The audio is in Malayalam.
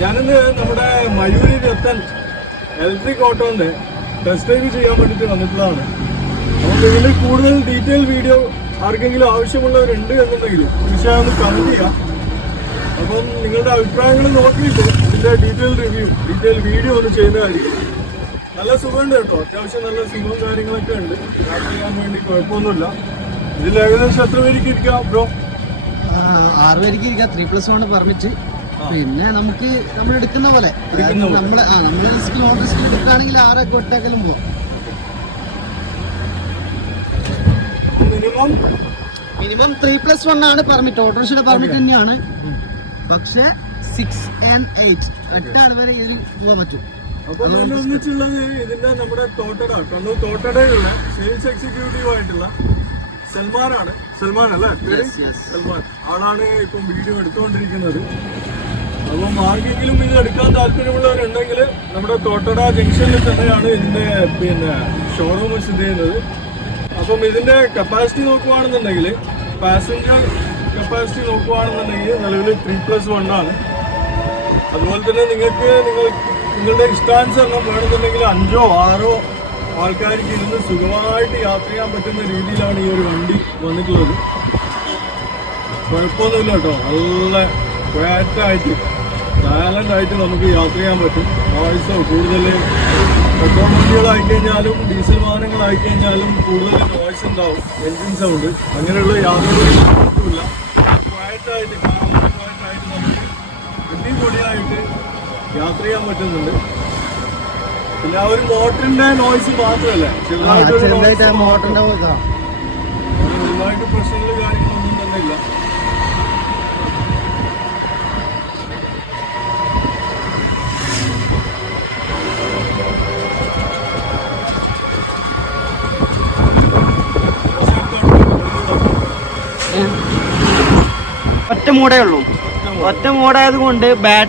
ഞാനിന്ന് നമ്മുടെ മയൂരി രത്തൻ ഇലക്ട്രിക് ഓട്ടോന്റെ ടെസ്റ്റ് ഡ്രൈവ് ചെയ്യാൻ വേണ്ടിയിട്ട് വന്നിട്ടുള്ളതാണ്. അതുകൊണ്ട് ഇതിൽ കൂടുതൽ ഡീറ്റെയിൽ വീഡിയോ ആർക്കെങ്കിലും ആവശ്യമുള്ളവരുണ്ട് എന്നുണ്ടെങ്കിൽ തീർച്ചയായും ഒന്ന് കമന്റ് ചെയ്യാം. അപ്പം നിങ്ങളുടെ അഭിപ്രായങ്ങൾ നോക്കിയിട്ട് ഇതിന്റെ ഡീറ്റെയിൽ റിവ്യൂ ഡീറ്റെയിൽ വീഡിയോ ഒന്ന് ചെയ്യുന്നതായിരിക്കും. നല്ല സുഖമുണ്ട് കേട്ടോ. അത്യാവശ്യം നല്ല സുഖവും കാര്യങ്ങളൊക്കെ ഉണ്ട്. യാത്ര ചെയ്യാൻ വേണ്ടി കുഴപ്പമൊന്നുമില്ല. ഇതിൽ ഏകദേശം എത്ര പേർക്ക് ഇരിക്കാം ബ്രോ ആറ് പേർക്ക് ഇരിക്കാം. ത്രീ പ്ലസ് വൺ പെർമിറ്റ് പിന്നെ നമുക്ക് നമ്മൾ എടുക്കുന്ന പോലെ. നമ്മൾ നമ്മളെ ആ നമ്മൾ റിസ്ക് നോൺ റിസ്ക് എടുക്കുകയാണെങ്കിൽ ആറൊക്കെ ഒട്ടാക്കലും പോകും minimum. Minimum three plus one ആണ് പെർമിറ്റ് ഓട്ടോറിക്ഷയുടെ പെർമിറ്റ് തന്നെയാണ്. പക്ഷെ സിക്സ് ആൻഡ് എയ്റ്റ് എട്ട് ആൾ വരെ ഇതിൽ പോകാൻ പറ്റും. അപ്പൊ ഇതിന്റെ നമ്മുടെ തോട്ടട കണ്ണൂർ തോട്ടടയുള്ള സെയിൽസ് എക്സിക്യൂട്ടീവ് ആയിട്ടുള്ള സൽമാനാണ്. സൽമാൻ അല്ലേ. സൽമാൻ. ആളാണ് ഇപ്പം വീഡിയോ എടുത്തുകൊണ്ടിരിക്കുന്നത്. അപ്പം ആർക്കെങ്കിലും ഇത് എടുക്കാൻ താല്പര്യമുള്ളവരുണ്ടെങ്കിൽ നമ്മുടെ തോട്ടട ജംഗ്ഷനിൽ തന്നെയാണ് ഇതിന്റെ പിന്നെ ഷോറൂം സ്ഥിതി ചെയ്യുന്നത്. അപ്പം ഇതിന്റെ കപ്പാസിറ്റി നോക്കുവാണെന്നുണ്ടെങ്കിൽ പാസഞ്ചർ കപ്പാസിറ്റി നോക്കുവാണെന്നുണ്ടെങ്കിൽ നിലവിൽ ത്രീ പ്ലസ് വൺ ആണ്. അതുപോലെ തന്നെ നിങ്ങൾക്ക് നിങ്ങൾ നിങ്ങളുടെ ഇഷ്ടാനുസരണം വേണമെന്നുണ്ടെങ്കിൽ അഞ്ചോ ആറോ ആൾക്കാർക്ക് ഇരുന്ന് സുഖമായിട്ട് യാത്ര ചെയ്യാൻ പറ്റുന്ന രീതിയിലാണ് ഈ ഒരു വണ്ടി വന്നിട്ടുള്ളത്. കുഴപ്പമൊന്നുമില്ല കേട്ടോ. നല്ല ക്വാറ്റായിട്ട് ബാലൻഡ് ആയിട്ട് നമുക്ക് യാത്ര ചെയ്യാൻ പറ്റും. നോയ്സോ കൂടുതൽ പെട്രോൾ വണ്ടികളായി കഴിഞ്ഞാലും ഡീസൽ വാഹനങ്ങളായി കഴിഞ്ഞാലും കൂടുതൽ നോയ്സ് ഉണ്ടാവും. എൻജിൻ സൗണ്ട് അങ്ങനെയുള്ള യാതൊരു ഇല്ല നമുക്ക് അടിപൊളിയായിട്ട് യാത്ര ചെയ്യാൻ പറ്റുന്നുണ്ട്. പിന്നെ ആ ഒരു മോട്ടറിന്റെ നോയ്സ് മാത്രമല്ല? ചെറുതായിട്ടൊരു മോട്ടറിന്റെ. വലുതായിട്ട് പ്രശ്നങ്ങൾ കാര്യങ്ങളൊന്നും തന്നെ ഇല്ല ഒറ്റ മൂടേ ഉള്ളൂ. ഒറ്റ മൂടായത് കൊണ്ട്